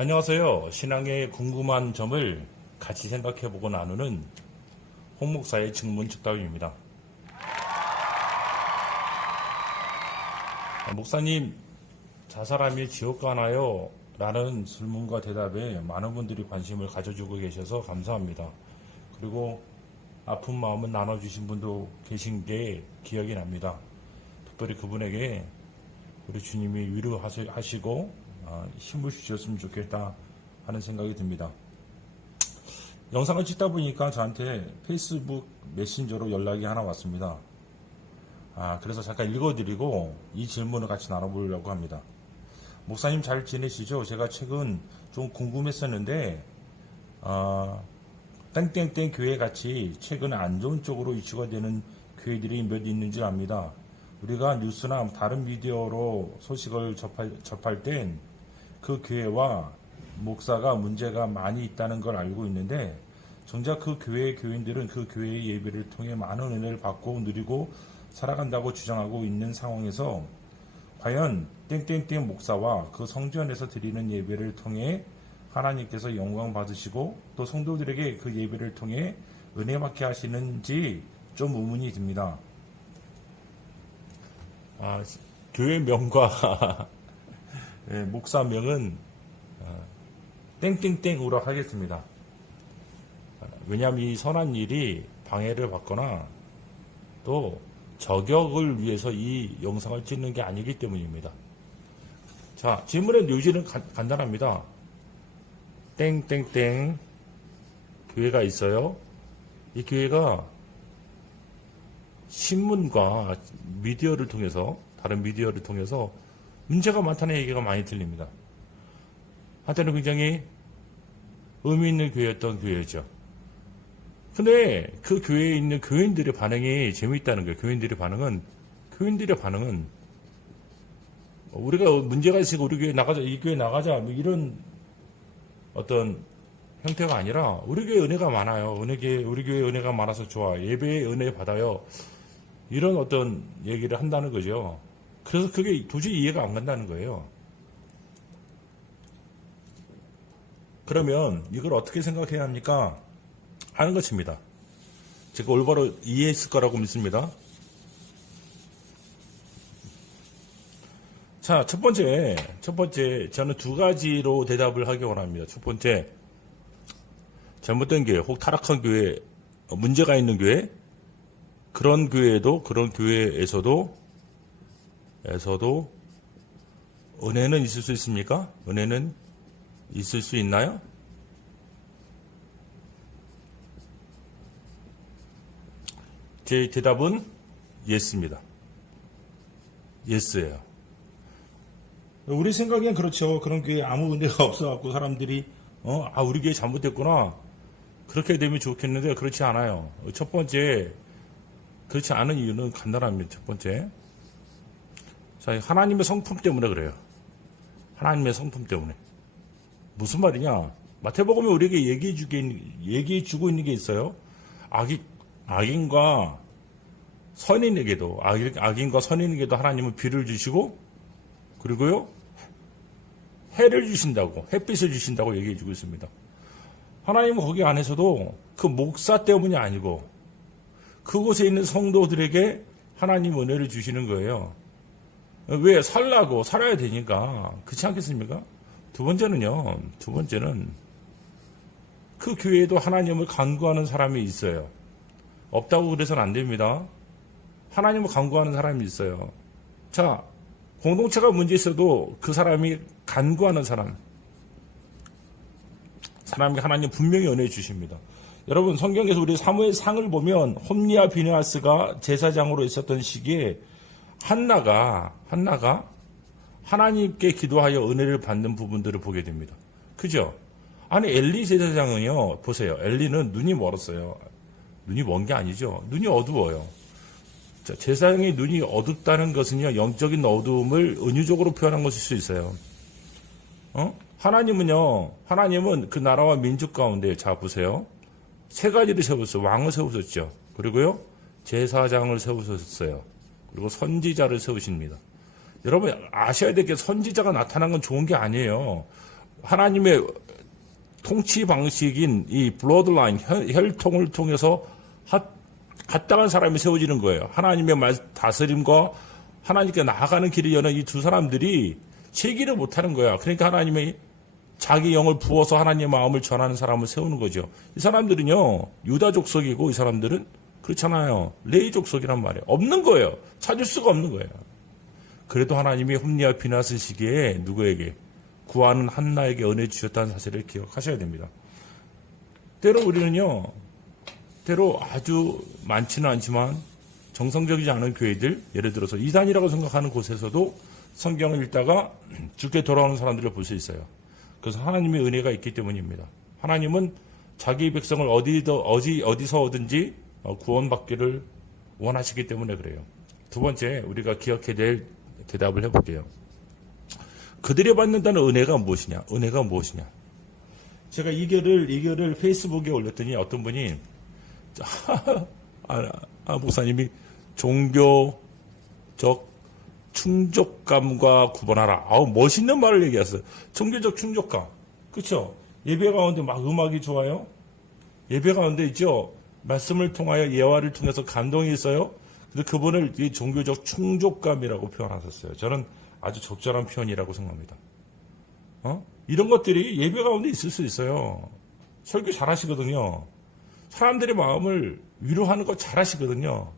안녕하세요. 신앙에 궁금한 점을 같이 생각해보고 나누는 홍 목사의 증문즉답입니다. 목사님, 자살하면 지옥 가나요? 라는 질문과 대답에 많은 분들이 관심을 가져주고 계셔서 감사합니다. 그리고 아픈 마음을 나눠주신 분도 계신 게 기억이 납니다. 특별히 그분에게 우리 주님이 위로하시고 힘을 주셨으면 좋겠다 하는 생각이 듭니다. 영상을 찍다 보니까 저한테 페이스북 메신저로 연락이 하나 왔습니다. 그래서 잠깐 읽어드리고 이 질문을 같이 나눠보려고 합니다. 목사님 잘 지내시죠? 제가 최근 좀 궁금했었는데 땡땡땡 교회 같이 최근 안 좋은 쪽으로 이슈가 되는 교회들이 몇 있는지 압니다. 우리가 뉴스나 다른 미디어로 소식을 접할 땐 그 교회와 목사가 문제가 많이 있다는 걸 알고 있는데 정작 그 교회의 교인들은 그 교회의 예배를 통해 많은 은혜를 받고 누리고 살아간다고 주장하고 있는 상황에서 과연 땡땡땡 목사와 그 성전에서 드리는 예배를 통해 하나님께서 영광 받으시고 또 성도들에게 그 예배를 통해 은혜 받게 하시는지 좀 의문이 듭니다. 교회 명과 목사명은 땡땡땡으로 하겠습니다. 왜냐하면 이 선한 일이 방해를 받거나 또 저격을 위해서 이 영상을 찍는 게 아니기 때문입니다. 자, 질문의 요지는 간단합니다. 땡땡땡 교회가 있어요. 이 교회가 신문과 미디어를 통해서 다른 미디어를 통해서 문제가 많다는 얘기가 많이 들립니다. 한때는 굉장히 의미 있는 교회였던 교회죠. 근데 그 교회에 있는 교인들의 반응이 재미있다는 거예요. 교인들의 반응은 우리가 문제가 있으니까 우리 교회 나가자, 이 교회 나가자, 뭐 이런 어떤 형태가 아니라 우리 교회 은혜가 많아요. 우리 교회 은혜가 많아서 좋아. 예배에 은혜 받아요. 이런 어떤 얘기를 한다는 거죠. 그래서 그게 도저히 이해가 안 간다는 거예요. 그러면 이걸 어떻게 생각해야 합니까? 하는 것입니다. 제가 올바로 이해했을 거라고 믿습니다. 자, 첫 번째, 저는 두 가지로 대답을 하기 원합니다. 첫 번째, 잘못된 교회, 혹 타락한 교회, 문제가 있는 교회, 그런 교회에서도 은혜는 있을 수 있습니까? 은혜는 있을 수 있나요? 제 대답은 예스입니다. 예스예요. 우리 생각엔 그렇죠. 그런 교회에 아무 은혜가 없어갖고 사람들이 우리 교회 잘못됐구나. 그렇게 되면 좋겠는데 그렇지 않아요. 첫 번째, 그렇지 않은 이유는 간단합니다. 첫 번째, 자, 하나님의 성품 때문에 그래요. 하나님의 성품 때문에. 무슨 말이냐? 마태복음에 우리에게 얘기해주고 있는 게 있어요. 악인과 선인에게도 하나님은 비를 주시고, 그리고요, 해를 주신다고, 햇빛을 주신다고 얘기해주고 있습니다. 하나님은 거기 안에서도 그 목사 때문이 아니고, 그곳에 있는 성도들에게 하나님 은혜를 주시는 거예요. 왜? 살아야 되니까. 그렇지 않겠습니까? 두 번째는 그 교회에도 하나님을 간구하는 사람이 있어요. 없다고 그래서는 안 됩니다. 하나님을 간구하는 사람이 있어요. 자, 공동체가 문제 있어도 그 사람이 간구하는 사람이 하나님 분명히 은혜 주십니다. 여러분, 성경에서 우리 사무엘 상을 보면 홈리와 비느하스가 제사장으로 있었던 시기에 한나가 하나님께 기도하여 은혜를 받는 부분들을 보게 됩니다. 그죠? 아니, 엘리 제사장은요, 보세요. 엘리는 눈이 멀었어요. 눈이 먼 게 아니죠. 눈이 어두워요. 자, 제사장의 눈이 어둡다는 것은요, 영적인 어두움을 은유적으로 표현한 것일 수 있어요. 하나님은 그 나라와 민족 가운데, 자, 보세요. 세 가지를 세웠어요. 왕을 세우셨죠. 그리고요, 제사장을 세우셨어요. 그리고 선지자를 세우십니다. 여러분 아셔야 될 게 선지자가 나타난 건 좋은 게 아니에요. 하나님의 통치 방식인 이 블러드라인, 혈통을 통해서 합당한 사람이 세워지는 거예요. 하나님의 다스림과 하나님께 나아가는 길을 여는 이 두 사람들이 제기를 못하는 거야. 그러니까 하나님의 자기 영을 부어서 하나님의 마음을 전하는 사람을 세우는 거죠. 이 사람들은요, 유다 족속이고 이 사람들은 그렇잖아요. 레위 족속이란 말이에요. 없는 거예요. 찾을 수가 없는 거예요. 그래도 하나님이 홈리와 비나스 시기에 누구에게? 구하는 한나에게 은혜 주셨다는 사실을 기억하셔야 됩니다. 때로 우리는요, 때로 아주 많지는 않지만 정상적이지 않은 교회들, 예를 들어서 이단이라고 생각하는 곳에서도 성경을 읽다가 죽게 돌아오는 사람들을 볼 수 있어요. 그래서 하나님의 은혜가 있기 때문입니다. 하나님은 자기 백성을 어디서 오든지 구원받기를 원하시기 때문에 그래요. 두 번째, 우리가 기억해야 될 대답을 해볼게요. 그들이 받는다는 은혜가 무엇이냐? 은혜가 무엇이냐? 제가 이 글을 페이스북에 올렸더니 어떤 분이 목사님이 종교적 충족감과 구분하라. 멋있는 말을 얘기했어요. 종교적 충족감. 그렇죠? 예배 가운데 막 음악이 좋아요. 예배 가운데 있죠. 말씀을 통하여 예화를 통해서 감동이 있어요. 근데 그분을 이 종교적 충족감이라고 표현하셨어요. 저는 아주 적절한 표현이라고 생각합니다. 이런 것들이 예배 가운데 있을 수 있어요. 설교 잘하시거든요. 사람들의 마음을 위로하는 거 잘하시거든요.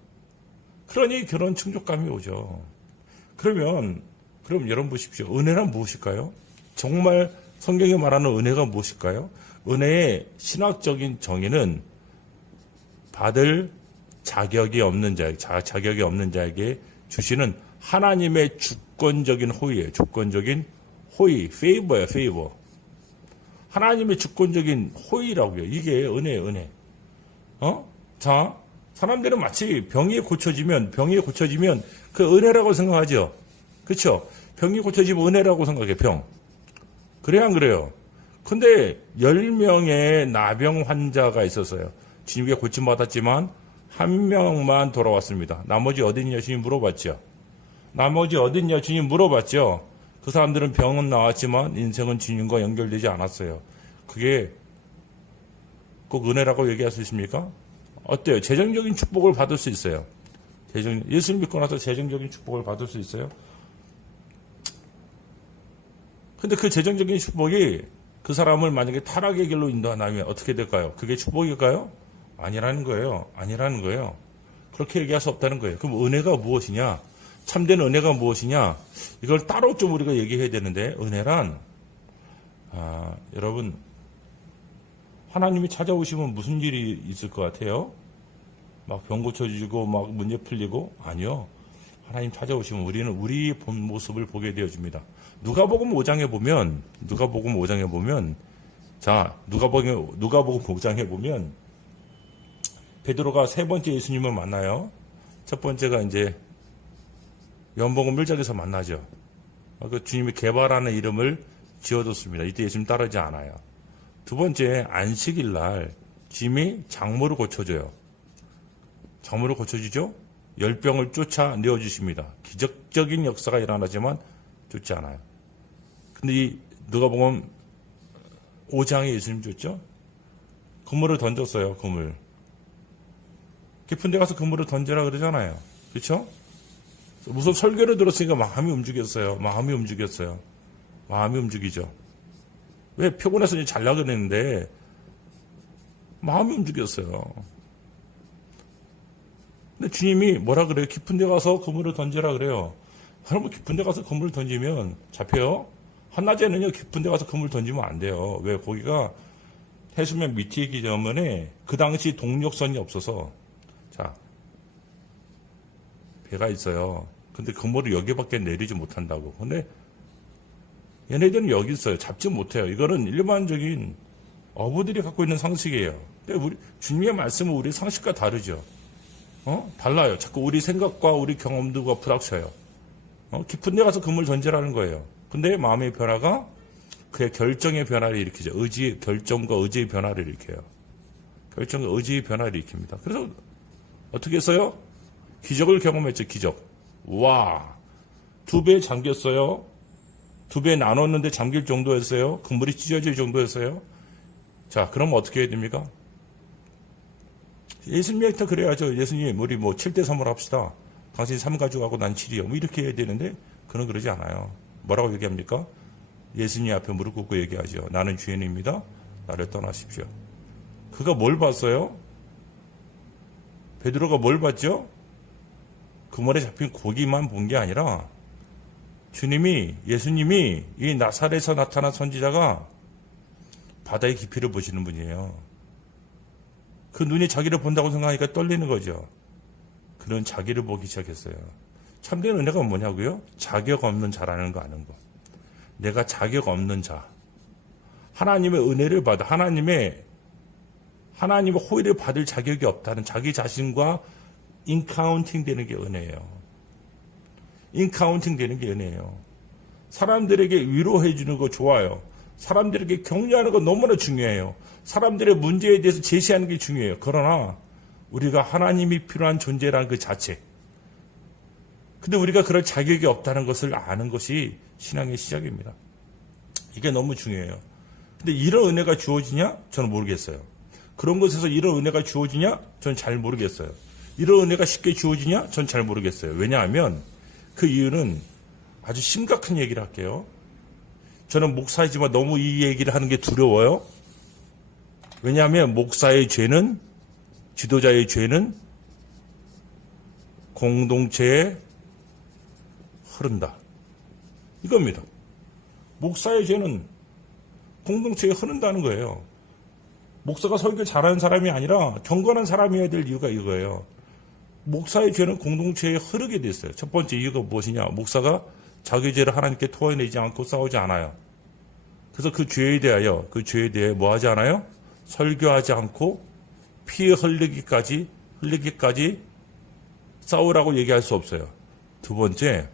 그러니 그런 충족감이 오죠. 그럼 여러분 보십시오. 은혜란 무엇일까요? 정말 성경이 말하는 은혜가 무엇일까요? 은혜의 신학적인 정의는 받을 자격이 없는 자에게 주시는 하나님의 주권적인 호의예요. 주권적인 호의, 페이버예요, 페이버. 하나님의 주권적인 호의라고요. 이게 은혜예요, 은혜. 자, 사람들은 마치 병이 고쳐지면 그 은혜라고 생각하죠. 그렇죠? 병이 고쳐지면 은혜라고 생각해, 병. 그래야 안 그래요? 근데 10명의 나병 환자가 있었어요. 주님께 고침받았지만 한 명만 돌아왔습니다. 나머지 어딨냐 주님 물어봤죠. 그 사람들은 병은 나왔지만 인생은 주님과 연결되지 않았어요. 그게 꼭 은혜라고 얘기할 수 있습니까? 어때요? 재정적인 축복을 받을 수 있어요. 예수 믿고 나서 재정적인 축복을 받을 수 있어요. 근데 그 재정적인 축복이 그 사람을 만약에 타락의 길로 인도한다면 어떻게 될까요? 그게 축복일까요? 아니라는 거예요. 그렇게 얘기할 수 없다는 거예요. 그럼 은혜가 무엇이냐? 참된 은혜가 무엇이냐? 이걸 따로 좀 우리가 얘기해야 되는데, 은혜란, 여러분, 하나님이 찾아오시면 무슨 일이 있을 것 같아요? 막 병 고쳐주고, 막 문제 풀리고? 아니요. 하나님 찾아오시면 우리는 우리 본 모습을 보게 되어줍니다. 누가복음 5장에 보면, 베드로가 세 번째 예수님을 만나요. 첫 번째가 이제 연복음 1장에서 만나죠. 그 주님이 개발하는 이름을 지어줬습니다. 이때 예수님 따르지 않아요. 두 번째, 안식일 날 주님이 장모를 고쳐줘요. 장모를 고쳐주죠? 열병을 쫓아내어 주십니다. 기적적인 역사가 일어나지만 쫓지 않아요. 근데 이 누가복음 5장에 예수님 줬죠? 그물을 던졌어요. 그물. 깊은 데 가서 그물을 던져라 그러잖아요. 그렇죠? 무슨 설교를 들었으니까 마음이 움직였어요. 마음이 움직이죠. 왜? 피곤해서 이제 잘라 그랬는데 마음이 움직였어요. 근데 주님이 뭐라 그래요? 깊은 데 가서 그물을 던지라 그래요. 여러분, 깊은 데 가서 그물을 던지면 잡혀요? 한낮에는요, 깊은 데 가서 그물 던지면 안 돼요. 왜? 거기가 해수면 밑에 있기 때문에 그 당시 동력선이 없어서. 자, 배가 있어요. 근데 그물을 여기밖에 내리지 못한다고. 근데 얘네들은 여기 있어요. 잡지 못해요. 이거는 일반적인 어부들이 갖고 있는 상식이에요. 우리 주님의 말씀은 우리 상식과 다르죠. 달라요. 자꾸 우리 생각과 우리 경험들과 부닥쳐요. 깊은 데 가서 그물 던지라는 거예요. 근데 마음의 변화가 그의 결정의 변화를 일으키죠. 결정과 의지의 변화를 일으켜요. 결정과 의지의 변화를 일으킵니다. 그래서 어떻게 했어요? 기적을 경험했죠. 기적. 와, 2배 잠겼어요. 두 배 나눴는데 잠길 정도였어요? 그물이 찢어질 정도였어요? 자, 그럼 어떻게 해야 됩니까? 예수님한테 그래야죠. 예수님, 우리 뭐 7대3으로 합시다. 당신 3 가져가고 난 7이요. 뭐 이렇게 해야 되는데, 그는 그러지 않아요. 뭐라고 얘기합니까? 예수님 앞에 무릎 꿇고 얘기하죠. 나는 죄인입니다. 나를 떠나십시오. 그가 뭘 봤어요? 베드로가 뭘 봤죠? 그물에 잡힌 고기만 본 게 아니라 예수님이 이 나사렛에서 나타난 선지자가 바다의 깊이를 보시는 분이에요. 그 눈이 자기를 본다고 생각하니까 떨리는 거죠. 그는 자기를 보기 시작했어요. 참된 은혜가 뭐냐고요? 자격 없는 자라는 거 아는 거. 내가 자격 없는 자. 하나님의 은혜를 받아 하나님의 호의를 받을 자격이 없다는 자기 자신과 인카운팅 되는 게 은혜예요. 인카운팅 되는 게 은혜예요. 사람들에게 위로해 주는 거 좋아요. 사람들에게 격려하는 거 너무나 중요해요. 사람들의 문제에 대해서 제시하는 게 중요해요. 그러나 우리가 하나님이 필요한 존재라는 그 자체. 근데 우리가 그럴 자격이 없다는 것을 아는 것이 신앙의 시작입니다. 이게 너무 중요해요. 근데 이런 은혜가 주어지냐? 저는 모르겠어요. 그런 것에서 이런 은혜가 주어지냐? 저는 잘 모르겠어요. 이런 은혜가 쉽게 주어지냐? 저는 잘 모르겠어요. 왜냐하면 그 이유는 아주 심각한 얘기를 할게요. 저는 목사이지만 너무 이 얘기를 하는 게 두려워요. 왜냐하면 목사의 죄는, 지도자의 죄는 공동체에 흐른다. 이겁니다. 목사의 죄는 공동체에 흐른다는 거예요. 목사가 설교 잘하는 사람이 아니라 경건한 사람이어야 될 이유가 이거예요. 목사의 죄는 공동체에 흐르게 됐어요. 첫 번째 이유가 무엇이냐? 목사가 자기 죄를 하나님께 토해내지 않고 싸우지 않아요. 그래서 그 죄에 대해 뭐 하지 않아요? 설교하지 않고 피 흘리기까지 싸우라고 얘기할 수 없어요. 두 번째,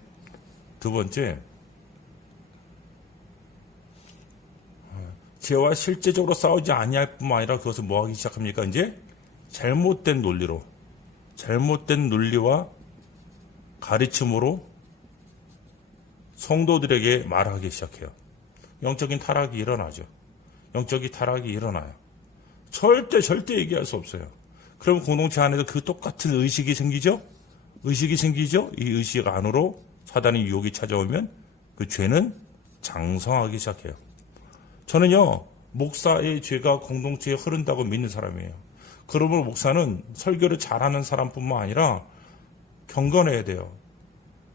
죄와 실제적으로 싸우지 아니할 뿐만 아니라 그것을 뭐 하기 시작합니까? 이제 잘못된 논리와 가르침으로 성도들에게 말하기 시작해요. 영적인 타락이 일어나죠. 영적인 타락이 일어나요. 절대 얘기할 수 없어요. 그럼 공동체 안에서 그 똑같은 의식이 생기죠? 이 의식 안으로 사단의 유혹이 찾아오면 그 죄는 장성하기 시작해요. 저는요, 목사의 죄가 공동체에 흐른다고 믿는 사람이에요. 그러므로 목사는 설교를 잘하는 사람뿐만 아니라 경건해야 돼요.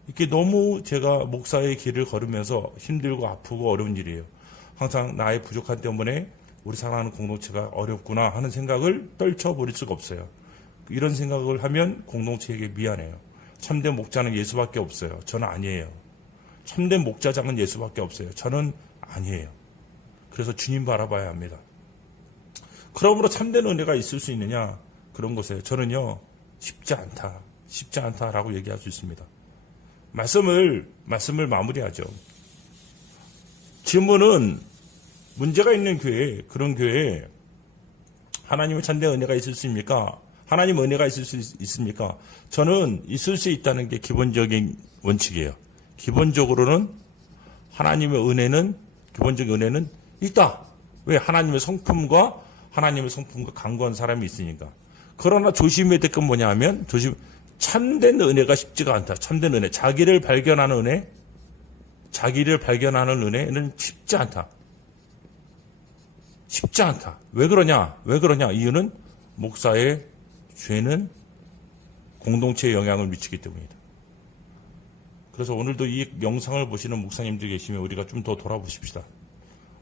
이게 너무 제가 목사의 길을 걸으면서 힘들고 아프고 어려운 일이에요. 항상 나의 부족함 때문에 우리 사랑하는 공동체가 어렵구나 하는 생각을 떨쳐버릴 수가 없어요. 이런 생각을 하면 공동체에게 미안해요. 참된 목자는 예수밖에 없어요. 저는 아니에요. 참된 목자장은 예수밖에 없어요. 저는 아니에요. 그래서 주님 바라봐야 합니다. 그러므로 참된 은혜가 있을 수 있느냐? 그런 것에 저는요, 쉽지 않다라고 얘기할 수 있습니다. 말씀을 마무리하죠. 질문은 문제가 있는 교회, 그런 교회에 하나님의 참된 은혜가 있을 수 있습니까? 하나님 은혜가 있을 수 있습니까? 저는 있을 수 있다는 게 기본적인 원칙이에요. 기본적인 은혜는 있다. 왜? 하나님의 성품과 강구한 사람이 있으니까. 그러나 조심해야 될 건 뭐냐 하면, 참된 은혜가 쉽지가 않다. 참된 은혜. 자기를 발견하는 은혜는 쉽지 않다. 왜 그러냐? 이유는 목사의 죄는 공동체에 영향을 미치기 때문이다. 그래서 오늘도 이 영상을 보시는 목사님들 계시면 우리가 좀 더 돌아보십시다.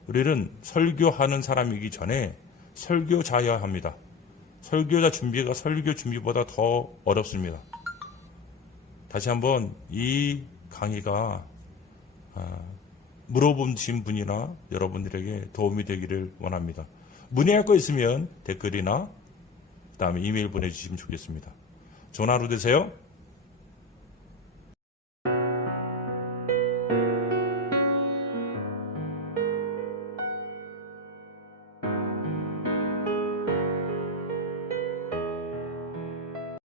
우리는 설교하는 사람이기 전에 설교자여야 합니다. 설교자 준비가 설교 준비보다 더 어렵습니다. 다시 한번 이 강의가 물어보신 분이나 여러분들에게 도움이 되기를 원합니다. 문의할 거 있으면 댓글이나 그다음에 이메일 보내주시면 좋겠습니다. 좋은 하루 되세요.